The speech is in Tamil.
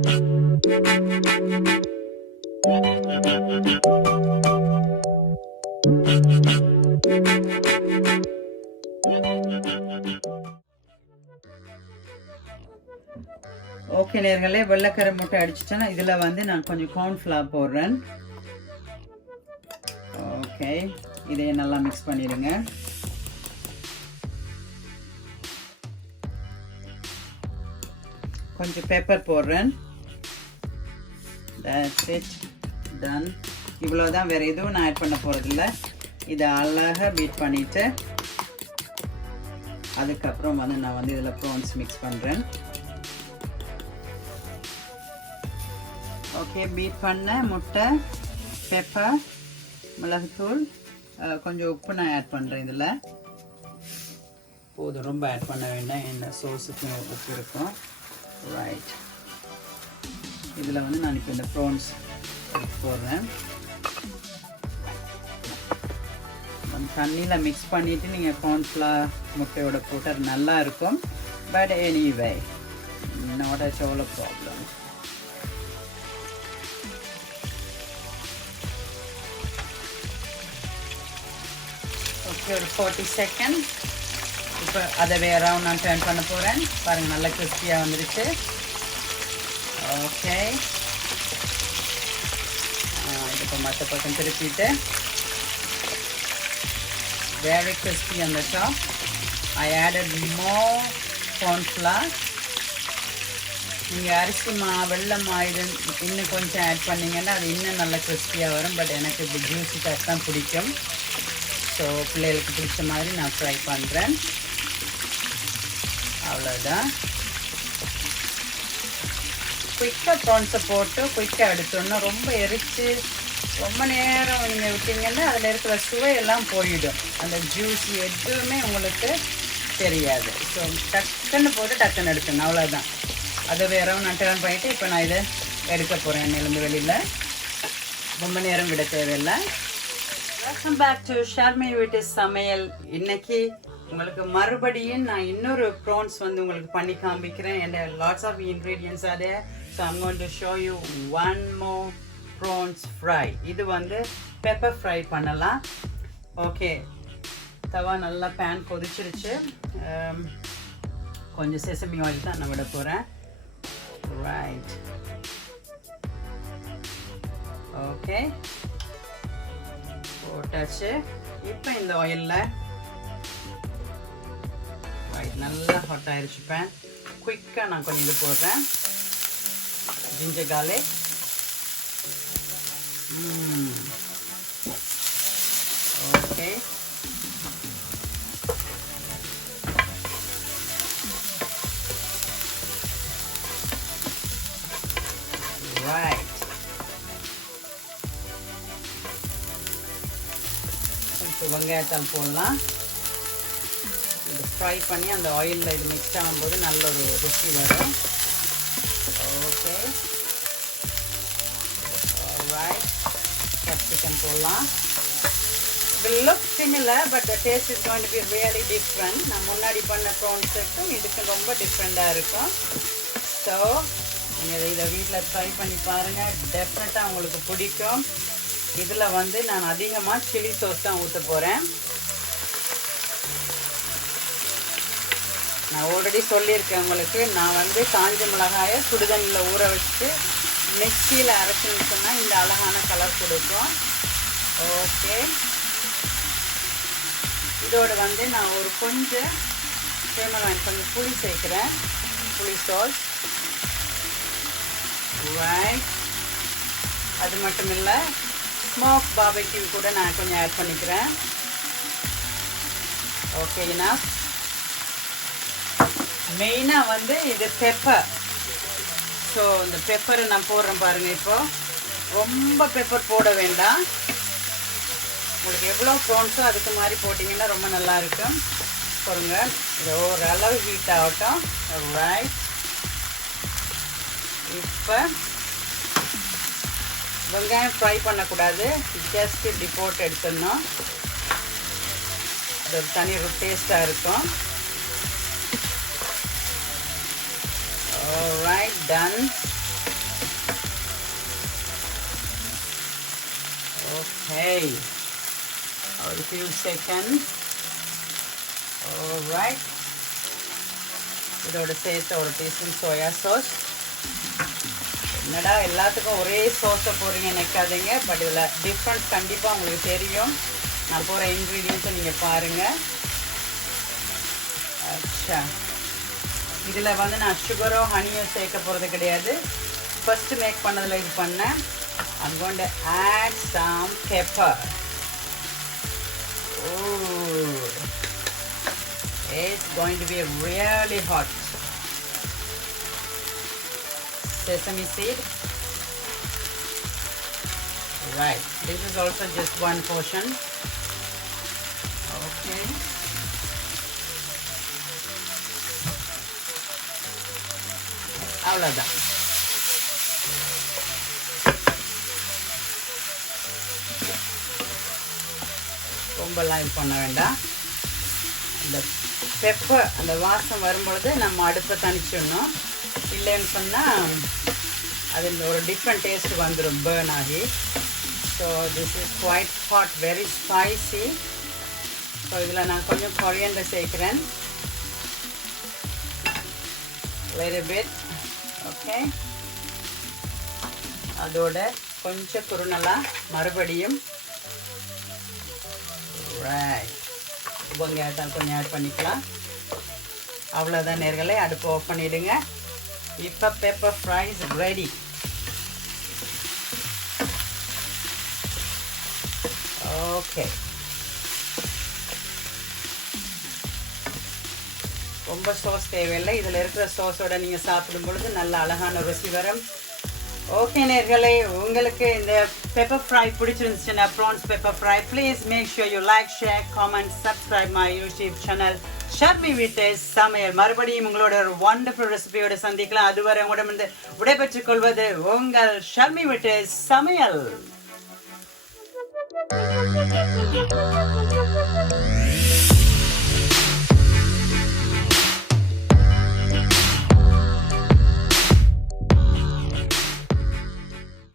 ஓகே நேர்களே, வெள்ளைக்கரை முட்டை அடிச்சிட்டேன்னா இதில் வந்து நான் கொஞ்சம் கார்ன்ஃப்ளவர் போடுறேன். ஓகே, இதையே நல்லா மிக்ஸ் பண்ணிடுங்க. கொஞ்சம் பெப்பர் போடுறேன். That's it, done. இவ்வளோதான், வேறு எதுவும் நான் ஆட் பண்ண போகிறதில்ல. இதை அழகாக பீட் பண்ணிவிட்டு அதுக்கப்புறம் வந்து நான் வந்து இதில் ப்ரான்ஸ் மிக்ஸ் பண்ணுறேன். ஓகே, பீட் பண்ண முட்டை, பெப்பர், மிளகுத்தூள், கொஞ்சம் உப்பு நான் ஆட் பண்ணுறேன். இதில் போதும், ரொம்ப ஆட் பண்ண வேண்டாம், என்ன சோஸுக்கு உப்பு இருக்கும். ரைட், இதில் வந்து நான் இப்போ இந்த ப்ரான்ஸ் போடுறேன். தண்ணியில் மிக்ஸ் பண்ணிவிட்டு நீங்கள் கார்ன்ஃப்ளவர் முட்டையோட போட்டு அது நல்லா இருக்கும். But anyway not at all a problem. Okay, ஒரு 40 செகண்ட். இப்போ அதை வேற நான் டர்ன் பண்ண போகிறேன். பாருங்கள், நல்லா கிறிஸ்பியாக வந்துருச்சு. ஓகே, இப்போ மற்ற பக்கம் திருப்பிட்டு very crispy on the top. I added more corn flour. நீங்கள் அரிசி வெள்ளம் இது இன்னும் கொஞ்சம் ஆட் பண்ணிங்கன்னா அது இன்னும் நல்லா கிறிஸ்பியாக வரும். பட் எனக்கு இப்படி ஜூஸி டைப் தான் பிடிக்கும். ஸோ பிள்ளைகளுக்கு பிடிச்ச மாதிரி நான் ஃப்ரை பண்ணுறேன். அவ்வளோதான். குயிக்காக ப்ரான்ஸை போட்டு குயிக்காக எடுத்தோன்னா ரொம்ப எரித்து ரொம்ப நேரம் நீங்கள் விட்டீங்கன்னா அதில் இருக்கிற சுவையெல்லாம் போயிடும். அந்த ஜூஸ் எதுவுமே உங்களுக்கு தெரியாது. ஸோ டக்குன்னு போட்டு டக்குன்னு எடுக்கணும், அவ்வளோதான். அதை வேற நான் டர்ன் பண்ணிவிட்டு இப்போ நான் இதை எடுக்க போகிறேன் எண்ணெயிலேருந்து வெளியில். ரொம்ப நேரம் விட தேவையில்லை. வெல்கம் பேக் டு ஷர்மி வீட்டு சமையல். இன்னைக்கு உங்களுக்கு மறுபடியும் நான் இன்னொரு ப்ரான்ஸ் வந்து உங்களுக்கு பண்ணி காமிக்கிறேன். and lots of ingredients are there, so I'm going to show you one more prawns fry. இது வந்து பெப்பர் ஃப்ரை பண்ணலாம். ஓகே, தவா நல்லா பேன் கொதிச்சிருச்சு. கொஞ்சம் செசமி ஆயில் தான் நான் விட போகிறேன். ரைட், ஓகே, போட்டாச்சு. இப்போ இந்த ஆயிலில் ரைட் நல்லா ஹாட் ஆயிடுச்சு பேன். குயிக்காக நான் கொஞ்சம் இது போடுறேன். Ginger garlic. Okay, right. கொஞ்சம் வெங்காயத்தால் போடலாம். இது ஃப்ரை பண்ணி அந்த ஆயிலில் இது மிக்ஸ் ஆகும்போது நல்ல ஒரு ருசி வரும். Okay, right. Capsicum போடலாம். It will look similar but the taste is going to be really different. நான் முன்னாடி பண்ண ப்ரான்ஸுக்கும் இதுக்கு ரொம்ப டிஃப்ரெண்ட்டாக இருக்கும். ஸோ நீங்கள் இதை வீட்டில் ட்ரை பண்ணி பாருங்கள், டெஃபினட்டாக உங்களுக்கு பிடிக்கும். இதில் வந்து நான் அதிகமாக சில்லி சாஸ் தான் ஊற்ற போகிறேன். நான் ஆல்ரெடி சொல்லியிருக்கேன் உங்களுக்கு, நான் வந்து காஞ்ச மிளகாயை சுடுதண்ணியில் ஊற வச்சு மிக்சியில் அரைச்சின்னு சொன்னால் இந்த அழகான கலர் கொடுக்கும். ஓகே, இதோடு வந்து நான் ஒரு கொஞ்சம் கொஞ்சம் புளி சேர்க்குறேன். புளி சாஸ். ரைட், அது மட்டும் இல்லை, ஸ்மோக் பார்பெக்யூ கூட நான் கொஞ்சம் ஆட் பண்ணிக்கிறேன். ஓகேண்ணா, மெயினாக வந்து இது பெப்பர். ஸோ இந்த பெப்பரை நான் போடுறேன் பாருங்கள். இப்போது ரொம்ப பெப்பர் போட வேண்டாம். உங்களுக்கு எவ்வளோ ப்ரான்ஸோ அதுக்கு மாதிரி போட்டிங்கன்னா ரொம்ப நல்லாயிருக்கும். பாருங்க, இது ஓரளவு ஹீட் ஆகட்டும். ரைட், இப்போ வெங்காயம் ஃப்ரை பண்ணக்கூடாது, ஜஸ்ட் இப்படி போட்டு எடுத்துடணும். அது ஒரு தனி டேஸ்ட்டாக இருக்கும். Right, done. Okay. A few seconds. All right. இதோட சேர்த்து ஒரு டீஸ்பூன் சோயா சாஸ். என்னடா எல்லாத்துக்கும் ஒரே சோஸை போடுறீங்க நினைக்காதீங்க, பட் இதில் டிஃப்ரென்ஸ் கண்டிப்பாக உங்களுக்கு தெரியும். நான் போகிற இன்க்ரீடியன்ஸை நீங்கள் பாருங்கள். அச்சா, இதில் வந்து நான் சுகரோ ஹனியோ சேர்க்க போகிறது கிடையாது. ஃபஸ்ட்டு மேக் பண்ணதில் இது பண்ணேன். I'm going to add some pepper. Oh, it's going to be really hot. Sesame seed. Right, this is also just one portion. Okay. அவ்வளோதான். ரொம்பலாம் இது பண்ண வேண்டாம். அந்த பெப்பர் அந்த வாசம் வரும்பொழுது நம்ம அடுப்பை தணிச்சிடணும். இல்லைன்னு சொன்னால் அது ஒரு டிஃப்ரெண்ட் டேஸ்ட் வந்துடும், பேர்ன் ஆகி. So this is quite hot, very spicy. So இதில் நான் கொஞ்சம் கொரியண்டர் சேர்க்குறேன், வெரி பிட். ஓகே, அதோட கொஞ்சம் குருணலாம் மறுபடியும் வெங்காயத்தால் கொஞ்சம் ஆட் பண்ணிக்கலாம். அவ்வளோதான் நேர்களே, அடுப்பு ஆஃப் பண்ணிவிடுங்க. இப்போ பெப்பர் ஃப்ரைஸ் ரெடி. ஓகே, ரொம்ப சோஸ் தேவையில்லை. இதில் இருக்கிற சோஸோட நீங்கள் சாப்பிடும் பொழுது நல்ல அழகான ருசி வரும். ஓகே நேர்களே, உங்களுக்கு இந்த பெப்பர் ஃப்ரை பிடிச்சிருந்துச்சுன்னா prawns pepper fry, please make sure you like, share, comment, subscribe my YouTube channel Sharmi வீட்டு சமையல். மறுபடியும் உங்களோட ஒரு வண்டர்ஃபுல் ரெசிபியோட சந்திக்கலாம். அதுவரை உங்களிடமிருந்து விடைபெற்றுக் கொள்வது உங்கள் ஷர்மி வீட்டு சமையல்.